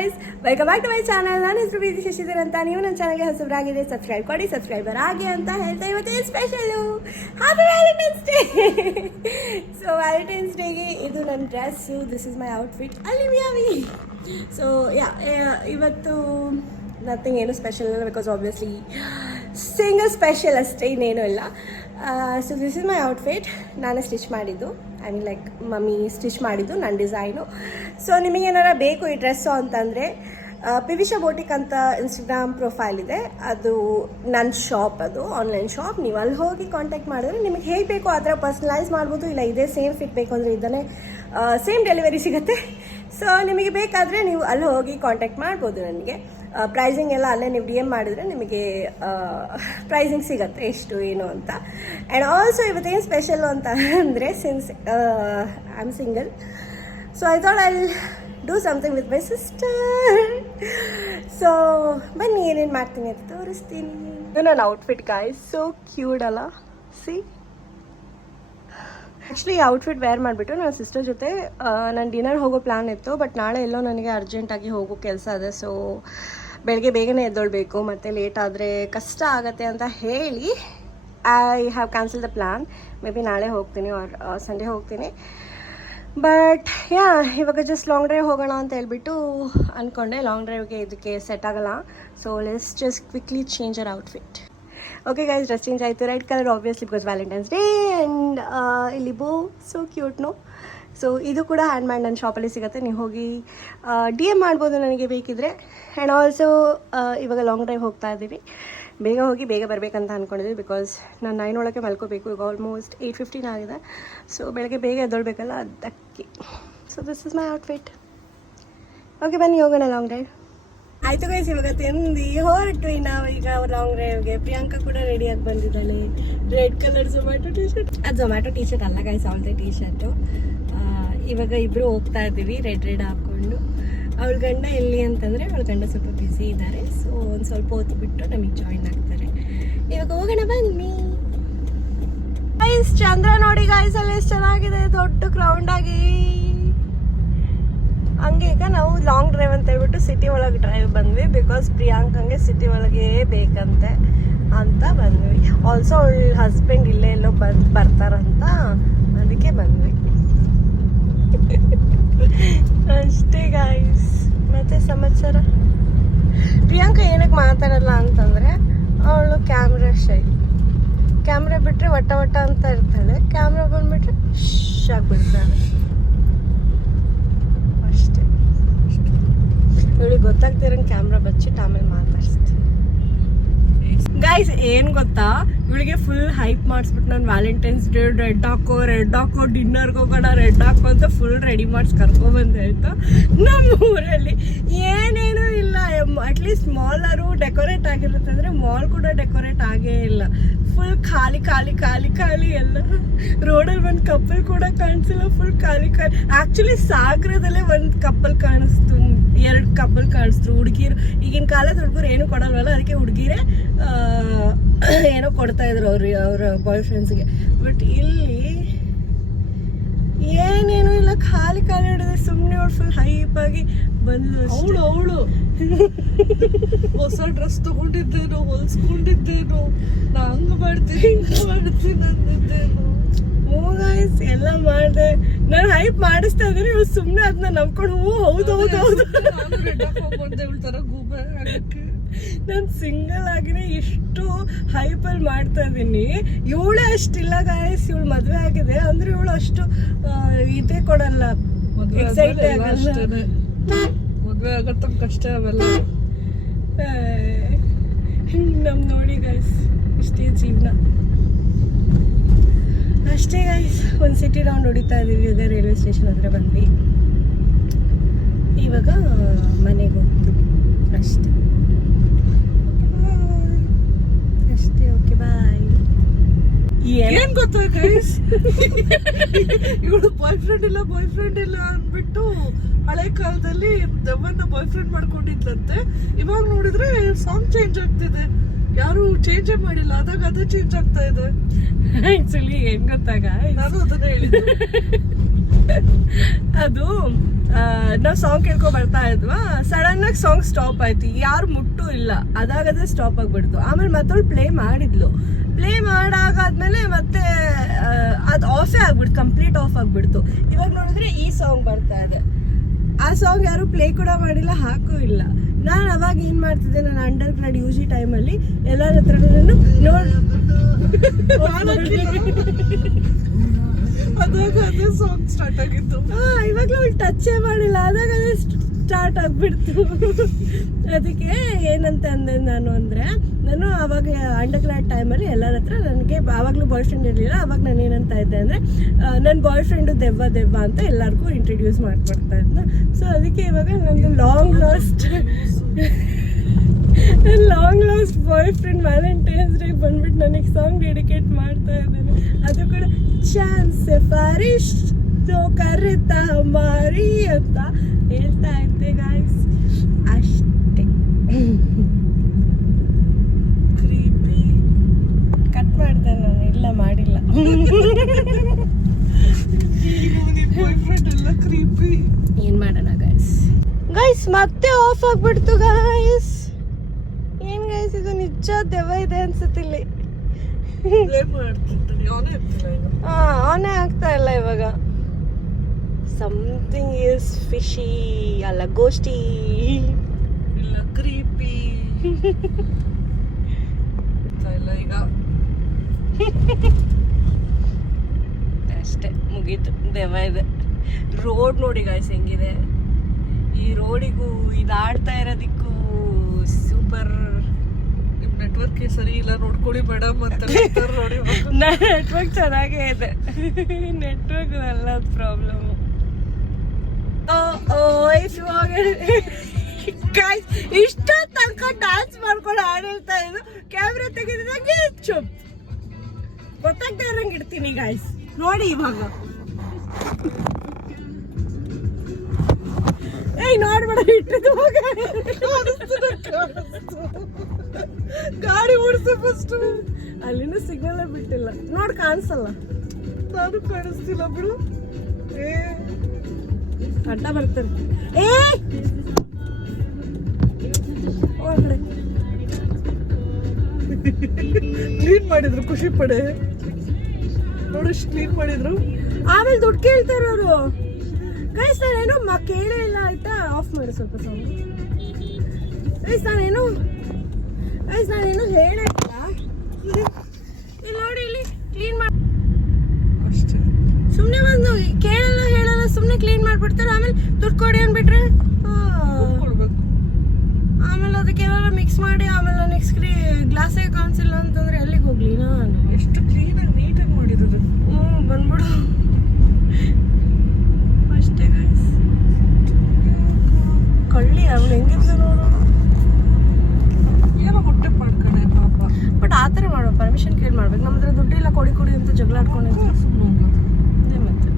guys, welcome back to my channel. ನಾನು ಹೆಸರು ಪ್ರೀತಿ ಶಶಿಧರ್ ಅಂತ. ನೀವು ನನ್ನ ಚಾನಲ್ಗೆ ಹೊಸಬರಾಗಿದ್ರೆ ಸಬ್ಸ್ಕ್ರೈಬ್ ಕೊಡಿ, ಸಬ್ಸ್ಕ್ರೈಬರ್ ಆಗಿ ಅಂತ ಹೇಳ್ತಾ ಇವತ್ತೇನು special happy Valentine's day. So Valentine's ಡೇಗೆ ಇದು ನನ್ನ dress, this is my outfit ಅಲ್ಲಿ ಮಿಯಾವಿ. ಸೊ ಇವತ್ತು ನಥಿಂಗ್ ಏನು ಸ್ಪೆಷಲ್ ಇಲ್ಲ, ಬಿಕಾಸ್ ಆಬ್ವಿಯಸ್ಲಿ ಸಿಂಗಲ್ ಸ್ಪೆಷಲ್ ಅಷ್ಟೇ, ಇನ್ನೇನು ಇಲ್ಲ. So this is my outfit. ನಾನೇ ಸ್ಟಿಚ್ ಮಾಡಿದ್ದು, I mean like mummy stitch ಮಾಡಿದ್ದು ನನ್ನ ಡಿಸೈನು. ಸೊ ನಿಮಗೇನಾರ ಬೇಕು ಈ ಡ್ರೆಸ್ಸು ಅಂತಂದರೆ ಪಿವಿಷಾ ಬೋಟಿಕ್ ಅಂತ ಇನ್ಸ್ಟಾಗ್ರಾಮ್ ಪ್ರೊಫೈಲ್ ಇದೆ, ಅದು ನನ್ನ ಶಾಪ್, ಅದು ಆನ್ಲೈನ್ ಶಾಪ್. ನೀವು ಅಲ್ಲಿ ಹೋಗಿ ಕಾಂಟ್ಯಾಕ್ಟ್ ಮಾಡಿದ್ರೆ ನಿಮಗೆ ಹೇಗೆ ಬೇಕು ಆ ಥರ ಪರ್ಸ್ನಲೈಸ್ ಮಾಡ್ಬೋದು. ಇಲ್ಲ ಇದೇ ಸೇಮ್ ಫಿಟ್ ಬೇಕು ಅಂದರೆ ಇದನ್ನೇ ಸೇಮ್ ಡೆಲಿವರಿ ಸಿಗುತ್ತೆ. ಸೊ ನಿಮಗೆ ಬೇಕಾದರೆ ನೀವು ಅಲ್ಲಿ ಹೋಗಿ ಕಾಂಟ್ಯಾಕ್ಟ್ ಮಾಡ್ಬೋದು. ನನಗೆ ಪ್ರೈಸಿಂಗ್ ಎಲ್ಲ ಅಲ್ಲೇ ನೀವು DM ಮಾಡಿದರೆ ನಿಮಗೆ ಪ್ರೈಸಿಂಗ್ ಸಿಗುತ್ತೆ ಎಷ್ಟು ಏನು ಅಂತ. ಆ್ಯಂಡ್ ಆಲ್ಸೋ ಇವತ್ತೇನು ಸ್ಪೆಷಲ್ಲು ಅಂತ ಅಂದರೆ since I am single, so I thought I do something with my sister. So ಬನ್ನಿ ಏನೇನು ಮಾಡ್ತೀನಿ ಅಂತ ತೋರಿಸ್ತೀನಿ. ಇದು ನನ್ನ ಔಟ್ಫಿಟ್ ಗಾಯ್ಸ್, ಸೋ ಕ್ಯೂಟ್ ಅಲ್ಲ. ಸಿ ಆ್ಯಕ್ಚುಲಿ ಈ ಔಟ್ಫಿಟ್ ವೇರ್ ಮಾಡಿಬಿಟ್ಟು ನನ್ನ ಸಿಸ್ಟರ್ ಜೊತೆ ನಾನು ಡಿನ್ನರ್ ಹೋಗೋ ಪ್ಲ್ಯಾನ್ ಇತ್ತು. ಬಟ್ ನಾಳೆ ಎಲ್ಲೋ ನನಗೆ ಅರ್ಜೆಂಟಾಗಿ ಹೋಗೋ ಕೆಲಸ ಇದೆ. ಸೊ ಬೆಳಗ್ಗೆ ಬೇಗನೆ ಎದ್ದೊಳ್ಬೇಕು, ಮತ್ತು ಲೇಟ್ ಆದರೆ ಕಷ್ಟ ಆಗುತ್ತೆ ಅಂತ ಹೇಳಿ I have cancel the plan. Maybe ನಾಳೆ ಹೋಗ್ತೀನಿ ಆರ್ ಸಂಡೇ ಹೋಗ್ತೀನಿ. ಬಟ್ ಇವಾಗ ಜಸ್ಟ್ ಲಾಂಗ್ ಡ್ರೈವ್ ಹೋಗೋಣ ಅಂತ ಹೇಳ್ಬಿಟ್ಟು ಅಂದ್ಕೊಂಡೆ. ಲಾಂಗ್ ಡ್ರೈವ್ಗೆ ಇದಕ್ಕೆ ಸೆಟ್ ಆಗೋಲ್ಲ. So let's just quickly change our outfit. Okay guys, dress change ಆಯಿತು. Red colour obviously because Valentine's day. And ಇಲ್ಲಿ bow so cute no. So ಇದು ಕೂಡ ಹ್ಯಾಂಡ್ ಮ್ಯಾಡ್ ನನ್ನ ಶಾಪಲ್ಲಿ ಸಿಗುತ್ತೆ, ನೀವು ಹೋಗಿ DM ಮಾಡ್ಬೋದು ನನಗೆ ಬೇಕಿದ್ರೆ. ಆ್ಯಂಡ್ ಆಲ್ಸೋ ಇವಾಗ ಲಾಂಗ್ ಡ್ರೈವ್ ಹೋಗ್ತಾ ಇದ್ದೀವಿ, ಬೇಗ ಹೋಗಿ ಬೇಗ ಬರಬೇಕಂತ ಅಂದ್ಕೊಂಡಿದ್ದೀವಿ. ಬಿಕಾಸ್ ನಾನು 9 ಒಳಗೆ ಮಲ್ಕೋಬೇಕು. ಈಗ ಆಲ್ಮೋಸ್ಟ್ 8:15 ಆಗಿದೆ. ಸೊ ಬೆಳಗ್ಗೆ ಬೇಗ ಎದ್ದೊಳ್ಬೇಕಲ್ಲ, ಅದಕ್ಕೆ. So this is my outfit. Okay ಬನ್ನಿ ಹೋಗೋಣ ಲಾಂಗ್ ಡ್ರೈವ್. ಆಯಿತು ಗೈಸ್, ಇವಾಗ ತಿಂದು ಹೊರಟ್ವಿ ನಾವು ಈಗ ಲಾಂಗ್ ಡ್ರೈವ್ಗೆ. ಪ್ರಿಯಾಂಕಾ ಕೂಡ ರೆಡಿಯಾಗಿ ಬಂದಿದ್ದಾಳೆ. Red colour Zomato T shirt. ಅದು ಝೊಮ್ಯಾಟೊ ಟಿ ಶರ್ಟ್ ಅಲ್ಲ ಗೈಸ್, ಅವಳದೇ ಟಿ ಶರ್ಟು. ಇವಾಗ ಇಬ್ಬರು ಹೋಗ್ತಾ ಇದ್ದೀವಿ ರೆಡ್ ಹಾಕ್ಕೊಂಡು. ಅವಳ ಗಂಡ ಎಲ್ಲಿ ಅಂತಂದರೆ ಅವಳ ಗಂಡ ಸ್ವಲ್ಪ ಬ್ಯುಸಿ ಇದ್ದಾರೆ. ಸೊ ಒಂದು ಸ್ವಲ್ಪ ಹೊತ್ತು ಬಿಟ್ಟು ನಮಗೆ ಜಾಯಿನ್ ಆಗ್ತಾರೆ. ಇವಾಗ ಹೋಗೋಣ ಬನ್ನಿ ಗೈಸ್. ಚಂದ್ರ ನೋಡಿ ಗೈಸ್, ಅಲ್ಲಿ ಎಷ್ಟು ಚೆನ್ನಾಗಿದೆ, ದೊಡ್ಡ ಗ್ರೌಂಡ್ ಆಗಿ. ಹಂಗೆ ಈಗ ನಾವು ಲಾಂಗ್ ಡ್ರೈವ್ ಅಂತ ಹೇಳ್ಬಿಟ್ಟು ಸಿಟಿ ಒಳಗೆ ಡ್ರೈವ್ ಬಂದ್ವಿ. ಬಿಕಾಸ್ ಪ್ರಿಯಾಂಕಂಗೆ ಸಿಟಿ ಒಳಗೆ ಬೇಕಂತೆ ಅಂತ ಬಂದ್ವಿ. ಆಲ್ಸೋ ಅವಳ ಹಸ್ಬೆಂಡ್ ಇಲ್ಲೇ ಎಲ್ಲೋ ಬರ್ತಾರಂತ, ಅದಕ್ಕೆ ಬಂದ್ವಿ. ಅಷ್ಟೇ ಗಾಯ್ಸ್. ಮತ್ತೆ ಸಮಾಚಾರ, ಪ್ರಿಯಾಂಕಾ ಏನಕ್ಕೆ ಮಾತಾಡಲ್ಲ ಅಂತಂದರೆ ಅವಳು ಕ್ಯಾಮ್ರಾ ಶೈ. ಕ್ಯಾಮ್ರಾ ಬಿಟ್ಟರೆ ವಟ ಅಂತ ಇರ್ತಾಳೆ, ಕ್ಯಾಮ್ರಾ ಬಂದುಬಿಟ್ರೆ ಆಗ್ಬಿಡ್ತಾಳೆ. ಅಷ್ಟೇ. ಇವಳಿಗೆ ಗೊತ್ತಾಗ್ತಿರಂಗೆ ಕ್ಯಾಮ್ರಾ ಬಚ್ಚಿಟ್ಟು ಆಮೇಲೆ ಮಾತಾಡ್ಸ್ತೀನಿ. ಗೈಸ್ ಏನು ಗೊತ್ತಾ, ಇವಳಿಗೆ ಫುಲ್ ಹೈಪ್ ಮಾಡಿಸ್ಬಿಟ್ಟು ನಾನು ವ್ಯಾಲೆಂಟೈನ್ಸ್ ಡೇ ರೆಡ್ ಹಾಕೋ ಡಿನ್ನರ್ಗೆ ಹೋಗೋಣ ರೆಡ್ ಹಾಕೋ ಅಂತ ಫುಲ್ ರೆಡಿ ಮಾಡಿಸಿ ಕರ್ಕೊಬಂದೆ ಆಯಿತಾ. ನಮ್ಮ ಊರಲ್ಲಿ ಏನೇನೂ ಇಲ್ಲ. ಅಟ್ಲೀಸ್ಟ್ ಮಾಲಾರು ಡೆಕೋರೇಟ್ ಆಗಿರುತ್ತೆ ಅಂದರೆ ಮಾಲ್ ಕೂಡ ಡೆಕೋರೇಟ್ ಆಗೇ ಇಲ್ಲ. ಫುಲ್ ಖಾಲಿ ಎಲ್ಲ. ರೋಡಲ್ಲಿ ಒಂದು ಕಪ್ಪಲ್ ಕೂಡ ಕಾಣಿಸಿಲ್ಲ, ಫುಲ್ ಖಾಲಿ. ಆ್ಯಕ್ಚುಲಿ ಸಾಗರದಲ್ಲೇ ಒಂದು ಕಪ್ಪಲ್ ಕಾಣಿಸ್ತು, 2 ಕಪ್ಪಲ್ ಕಾಣಿಸ್ತು. ಹುಡುಗಿರು ಈಗಿನ ಕಾಲದ ಹುಡುಗರು ಏನು ಕೊಡಲ್ವಲ್ಲ, ಅದಕ್ಕೆ ಹುಡುಗಿರೇ ಏನೋ ಕೊಡ್ತಾ ಇದ್ರು ಅವ್ರ ಬಾಯ್ ಫ್ರೆಂಡ್ಸ್ಗೆ. ಬಟ್ ಇಲ್ಲಿ ಏನೇನು ಇಲ್ಲ, ಖಾಲಿ ಹಿಡಿದ್ರೆ ಸುಮ್ಮನೆ ಅವ್ಳು ಫುಲ್ ಹೈಪ್ ಆಗಿ ಬಂದು. ಅವಳು ಹೊಸ ಡ್ರೆಸ್ ತಗೊಂಡಿದ್ದೇನೋ, ಹೊಲ್ಸ್ಕೊಂಡಿದ್ದೇನೋ, ನಾ ಹಂಗೆ ಮಾಡ್ತೀನಿ ಅಂದಿದ್ದೇನೋ. ಗಾಯ್ಸ್ ಎಲ್ಲ ಮಾಡಿದೆ, ನಾನು ಹೈಪ್ ಮಾಡಿಸ್ತಾ ಇದ್ದೀನಿ. ಇವ್ರು ಸುಮ್ಮನೆ ಅದನ್ನ ನಂಬ್ಕೊಂಡು ಹೌದು ನಾನು ಸಿಂಗಲ್ ಆಗಿನೇ ಎಷ್ಟು ಹೈಪಲ್ಲಿ ಮಾಡ್ತಾ ಇದ್ದೀನಿ. ಇವಳೇ ಅಷ್ಟಿಲ್ಲ ಗಾಯ್ಸ್. ಇವಳು ಮದುವೆ ಆಗಿದೆ ಅಂದ್ರೆ ಇವಳು ಅಷ್ಟು ಇದೇ ಕೊಡಲ್ಲ, ಎಕ್ಸೈಟ್ ಆಗಲ್ಲ. ಮದುವೆ ಆಗತ್ತ ಕಷ್ಟ ಅವೆಲ್ಲ. ನಮ್ ನೋಡಿ ಗಾಯ್ಸ್, ಇಷ್ಟೇ ಜೀವನ. ಅಷ್ಟೇ ಗೈಸ್, ಒಂದು ಸಿಟಿ ರೌಂಡ್ ಹೊಡಿತಾ ಇದ್ದೀವಿ. ಈಗ ರೈಲ್ವೆ ಸ್ಟೇಷನ್ ಹತ್ರ ಬಂದ್ವಿ. ಇವಾಗ ಮನೆಗೆ ಹೋಗ್ತೀವಿ ಅಷ್ಟೇ. Okay bye. ಏನೇನು ಗೊತ್ತಾ ಗೈಸ್, ಇವಳು ಬಾಯ್ ಫ್ರೆಂಡ್ ಇಲ್ಲ ಅಂದ್ಬಿಟ್ಟು ಹಳೆ ಕಾಲದಲ್ಲಿ ದೆವ್ವನ್ನ ಬಾಯ್ ಫ್ರೆಂಡ್ ಮಾಡ್ಕೊಂಡಿದ್ಲಂತೆ. ಇವಾಗ ನೋಡಿದ್ರೆ ಸಾಂಗ್ ಚೇಂಜ್ ಆಗ್ತಿದೆ, ಯಾರು ಚೇಂಜೇ ಮಾಡಿಲ್ಲ. ಅದಾಗ ಅದೇ ಚೇಂಜ್ ಆಗ್ತಾ ಇದೆ. ಆಕ್ಚುಲಿ ಏನ್ ಗೊತ್ತಾಗ, ನಾನು ಅದನ್ನ ಹೇಳಿದ್ದು. ಅದು ನಾವು ಸಾಂಗ್ ಕೇಳ್ಕೊ ಬರ್ತಾ ಇದ್ವಾ, ಸಡನ್ ಅದಾಗ ಸಾಂಗ್ ಸ್ಟಾಪ್ ಆಯ್ತು, ಯಾರು ಮುಟ್ಟು ಇಲ್ಲ, ಅದಾಗದೇ ಸ್ಟಾಪ್ ಆಗ್ಬಿಡ್ತು. ಆಮೇಲೆ ಮತ್ತೊಳು ಪ್ಲೇ ಮಾಡಿದ್ಲು, ಪ್ಲೇ ಮಾಡಾಗಾದ್ಮೇಲೆ ಮತ್ತೆ ಅದು ಆಫೇ ಆಗ್ಬಿಡ್ತು, ಕಂಪ್ಲೀಟ್ ಆಫ್ ಆಗ್ಬಿಡ್ತು. ಇವಾಗ ನೋಡಿದ್ರೆ ಈ ಸಾಂಗ್ ಬರ್ತಾ ಇದೆ. ಆ ಸಾಂಗ್ ಯಾರು ಪ್ಲೇ ಕೂಡ ಮಾಡಿಲ್ಲ, ಹಾಕೂ ಇಲ್ಲ. ನಾನು ಅವಾಗ ಏನು ಮಾಡ್ತಿದ್ದೆ, ನಾನು ಅಂಡರ್ ಗ್ರಾಡ್ ಯು ಜಿ ಟೈಮಲ್ಲಿ ಎಲ್ಲರ ಹತ್ರ ನಾನು ಅದೇ ಸಾಂಗ್ ಸ್ಟಾರ್ಟ್ ಆಗಿತ್ತು. ಇವಾಗಲೂ ಅವಳು ಟಚ್ಚೇ ಮಾಡಿಲ್ಲ, ಅದಾಗ ಅದೇ ಸ್ಟಾರ್ಟ್ ಆಗ್ಬಿಡ್ತು. ಅದಕ್ಕೆ ಏನಂತ ಅಂದೆ ನಾನು ಅಂದರೆ, ನಾನು ಆವಾಗ ಅಂಡರ್ ಗ್ರಾಡ್ ಟೈಮಲ್ಲಿ ಎಲ್ಲರ ಹತ್ರ ನನಗೆ ಆವಾಗಲೂ ಬಾಯ್ ಫ್ರೆಂಡ್ ಇರಲಿಲ್ಲ. ಅವಾಗ ನಾನು ಏನಂತ ಇದ್ದೆ ಅಂದರೆ, ನನ್ನ ಬಾಯ್ ಫ್ರೆಂಡು ದೆವ್ವ ಅಂತ ಎಲ್ಲರಿಗೂ ಇಂಟ್ರಡ್ಯೂಸ್ ಮಾಡಿಕೊಡ್ತಾ ಇದ್ದೆ. ಸೊ ಅದಕ್ಕೆ ಇವಾಗ ನಂದು long last boy friend Valentine's day ಬಂದ್ಬಿಟ್ಟು ನನಗೆ ಸಾಂಗ್ ಡೆಡಿಕೇಟ್ ಮಾಡ್ತಾ ಇದ್ದೇನೆ. ಅದು ಕೂಡ ಚಾನ್ಸ್ ಫಾರಿಶ್ ಕರೆತಾ ಮಾರಿ ಅಂತ ಹೇಳ್ತಾ ಇದ್ದೆ ಗಾಯ್ಸ್, ಅಷ್ಟೇ. ಕಟ್ ಮಾಡ್ದೆ ನಾನು, ಇಲ್ಲ ಮಾಡಿಲ್ಲ. ಏನ್ ಮಾಡೋಣ ಗೈಸ್ ಮತ್ತೆ ಆಫ್ ಆಗ್ಬಿಡ್ತು ಗೈಸ್. ಏನ್ ಗೈಸ್ ಇದು ನಿಜ ದೆವ್ವ ಇದೆ ಅನ್ಸುತ್ತಿಲ್ಲಿ. ಆನೇ ಆಗ್ತಾ ಇಲ್ಲ ಇವಾಗ. ಸಮಥಿಂಗ್ ಇಸ್ ಫಿಶಿ, ಅಲ್ಲ ಗೋಷ್ಟಿ, ಇಲ್ಲ ಕ್ರೀಪಿ ಇಲ್ಲ ಈಗ. ಅಷ್ಟೇ ಮುಗೀತು, ದೆವ್ವ ಇದೆ. ರೋಡ್ ನೋಡಿ ಗಾಯ್ಸ್ ಹೆಂಗಿದೆ, ಈ ರೋಡಿಗೂ ಇದಾಡ್ತಾ ಇರೋದಕ್ಕೂ ಸೂಪರ್. ನಿಮ್ ನೆಟ್ವರ್ಕ್ ಸರಿ ಇಲ್ಲ, ನೋಡ್ಕೊಳ್ಳಿ ಮೇಡಮ್ ಅಂತ ನೋಡಿ. ನೆಟ್ವರ್ಕ್ ಚೆನ್ನಾಗೇ ಇದೆ, ನೆಟ್ವರ್ಕ್ ಎಲ್ಲ ಪ್ರಾಬ್ಲಮ್. ಇಷ್ಟ ತನಕ ಡ್ಯಾನ್ಸ್ ಮಾಡ್ಕೊಂಡು ಹಾಡಿರ್ತಾ ಇದ್ದು, ಕ್ಯಾಮ್ರಾ ತೆಗೆದಿದಂಗೆ ಚುಪ್, ಗೊತ್ತಾಗ್ತಾ ಇರಂಗೆ ಇಡ್ತೀನಿ ಗಾಯ್ಸ್. ನೋಡಿ ಇವಾಗ ನೋಡ್ಬೇಡ, ಇಟ್ಟಿದ್ದು ಗಾಡಿ ಓಡಿಸು ಫಸ್ಟ್. ಅಲ್ಲಿನ ಸಿಗ್ನಲ್ ಬಿಟ್ಟಿಲ್ಲ ನೋಡ್, ಕಾಣಿಸಲ್ಲ. ನಾನು ಕಾಣಿಸ್ತಿಲ್ಲ ಬಿಡು. ಅಡ್ಡ ಬರ್ತಾರೆ. ಕ್ಲೀನ್ ಮಾಡಿದ್ರು, ಖುಷಿ ಪಡೆ ನೋಡಿ, ಕ್ಲೀನ್ ಮಾಡಿದ್ರು. ಆಮೇಲೆ ದುಡ್ಡು ಕೇಳ್ತಾರ ಅವರು. ಗೈಸ್ ನಾನೇನು ಕೇಳೇ ಇಲ್ಲ ಆಯ್ತಾ, ಆಫ್ ಮಾಡಿ ಸ್ವಲ್ಪ ಸೌಂಡ್. ಗೈಸ್ ನಾನೇನು ಹೇಳಿಲ್ಲ. ಇಲ್ಲಿ ನೋಡಿ, ಇಲ್ಲಿ ಕ್ಲೀನ್ ಮಾಡಿ ಅಷ್ಟೇ. ಸುಮ್ಮನೆ ಬಂದು ಕೇಳಲ್ಲ ಹೇಳಲ್ಲ, ಸುಮ್ಮನೆ ಕ್ಲೀನ್ ಮಾಡ್ಬಿಡ್ತಾರೆ. ಆಮೇಲೆ ದುಡ್ಡು ಕೊಡಿ ಅಂದ್ಬಿಟ್ರೆ ಆಮೇಲೆ ಅದಕ್ಕೆ ಏನಾರ ಮಿಕ್ಸ್ ಮಾಡಿ ಆಮೇಲೆ ನೆಕ್ಸ್ಟ್ ಗ್ಲಾಸಿಗೆ ಕಾಣಿಸಿಲ್ಲ ಅಂತಂದ್ರೆ ಎಲ್ಲಿಗೆ ಹೋಗ್ಲಿ ನಾನು. ಎಷ್ಟು ಕ್ಲೀನಾಗಿ ನೀಟಾಗಿ ಮಾಡಿರೋದು. ಬಂದ್ಬಿಡು ಅಷ್ಟೇ ಗೈಸ್. ಕಳ್ಳಿ ಅವ್ನು ಹೆಂಗಿದ್ರು ನೋಡು, ಏನೋ ಹೊಟ್ಟೆ ಮಾಡ್ಕೊಂಡೆ ಪಾಪ. ಬಟ್ ಆ ಥರ ಮಾಡೋ ಪರ್ಮಿಷನ್ ಕೇಳಿ ಮಾಡ್ಬೇಕು. ನಮ್ಮ ಹತ್ರ ದುಡ್ಡಿಲ್ಲ, ಕೊಡಿ ಅಂತ ಜಗಳ ಆಡ್ಕೊಂಡಿದ್ರು. ಮತ್ತೆ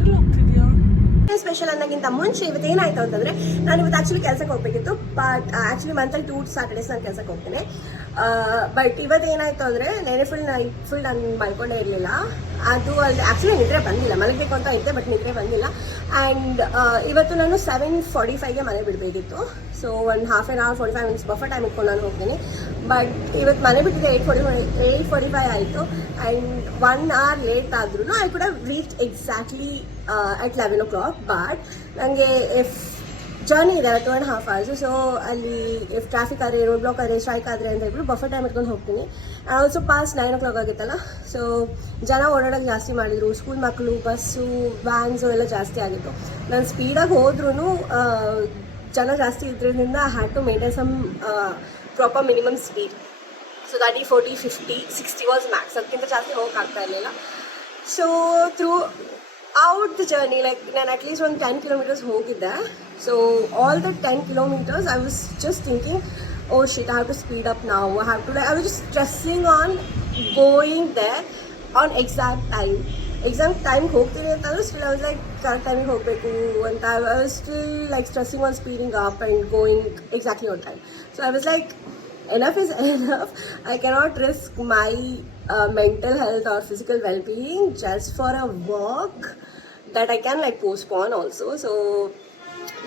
ಎಲ್ಲಿ ಹೋಗ್ತಿದ್ಯಾ? ಸ್ಪೆಷಲ್ ಅನ್ನೋಕ್ಕಿಂತ ಮುಂಚೆ ಇವತ್ತು ಏನಾಯ್ತು ಅಂತಂದ್ರೆ, ನಾನು ಇವತ್ತು ಆಕ್ಚುಲಿ ಕೆಲಸಕ್ಕೆ ಹೋಗ್ಬೇಕಿತ್ತು. ಬಟ್ ಆಕ್ಚುಲಿ ಮಂತಲ್ಲಿ 2 Saturdays ನಾನು ಕೆಲಸಕ್ಕೆ ಹೋಗ್ತೇನೆ. ಬಟ್ ಇವತ್ತು ಏನಾಯ್ತು ಅಂದರೆ, ನೆನೆ ಫುಲ್ ನಾನು ಮಲ್ಕೊಂಡೇ ಇರಲಿಲ್ಲ. ಅದು ಅಲ್ಲಿ ಆ್ಯಕ್ಚುಲಿ ನಿದ್ರೆ ಬಂದಿಲ್ಲ, ಮಲಗಬೇಕು ಅಂತ ಇದ್ದೆ ಬಟ್ ನಿದ್ರೆ ಬಂದಿಲ್ಲ. ಆ್ಯಂಡ್ ಇವತ್ತು ನಾನು 7:45ಗೆ ಮನೆ ಬಿಡಬೇಕಿತ್ತು. ಸೊ ಒಂದು half an hour 45 minutes buffer time ಇಟ್ಕೊಂಡು ನಾನು ಹೋಗ್ತೀನಿ. ಬಟ್ ಇವತ್ತು ಮನೆ ಬಿಟ್ಟಿದ್ದೆ 8:45 ಆಯಿತು. ಆ್ಯಂಡ್ 1 hour ಲೇಟ್ ಆದ್ರೂ I could have reach exactly at 11 o'clock. But ನನಗೆ ಇಫ್ ಜರ್ನಿ ಇದೆ 2.5 hours, ಸೊ ಅಲ್ಲಿ ಇಫ್ ಟ್ರಾಫಿಕ್ ಆದರೆ, ರೋಡ್ ಬ್ಲಾಕ್ ಆದರೆ, ಸ್ಟ್ರೈಕ್ ಆದರೆ ಅಂತ ಹೇಳ್ಬಿಟ್ಟು ಬಫರ್ ಟೈಮ್ ಇಟ್ಕೊಂಡು ಹೋಗ್ತೀನಿ. ಆಲ್ಸೋ ಪಾಸ್ 9 o'clock ಆಗಿತ್ತಲ್ಲ, ಸೊ ಜನ ಓಡಾಡೋಕ್ಕೆ ಜಾಸ್ತಿ ಮಾಡಿದರು. ಸ್ಕೂಲ್ ಮಕ್ಕಳು, ಬಸ್ಸು, ವ್ಯಾನ್ಸು ಎಲ್ಲ ಜಾಸ್ತಿ ಆಗಿತ್ತು. ನಾನು ಸ್ಪೀಡಾಗಿ ಹೋದ್ರೂ ಜನ ಜಾಸ್ತಿ ಇದ್ರಿಂದ I had to maintain some proper minimum speed. So 30, 40, 50, 60 was max. ಅದಕ್ಕಿಂತ ಜಾಸ್ತಿ ಹೋಗೋಕ್ಕಾಗ್ತಾ ಇರಲಿಲ್ಲ. So out the journey, like ನಾನು ಅಟ್ಲೀಸ್ಟ್ ಒಂದು 10 kilometers ಹೋಗಿದ್ದೆ. So all the 10 kilometers I was just thinking, oh shit, I have to speed up ನಾವು, I was just stressing on going there on exact ಟೈಮ್ಗೆ ಹೋಗ್ತೀನಿ ಅಂತಂದ್ರೆ still I was like correct ಟೈಮಿಗೆ ಹೋಗಬೇಕು ಅಂತ. I was still like stressing on speeding up and going exactly on time. So I was like, enough is enough. I cannot risk my mental health or physical well-being just for a walk that I can like postpone also. So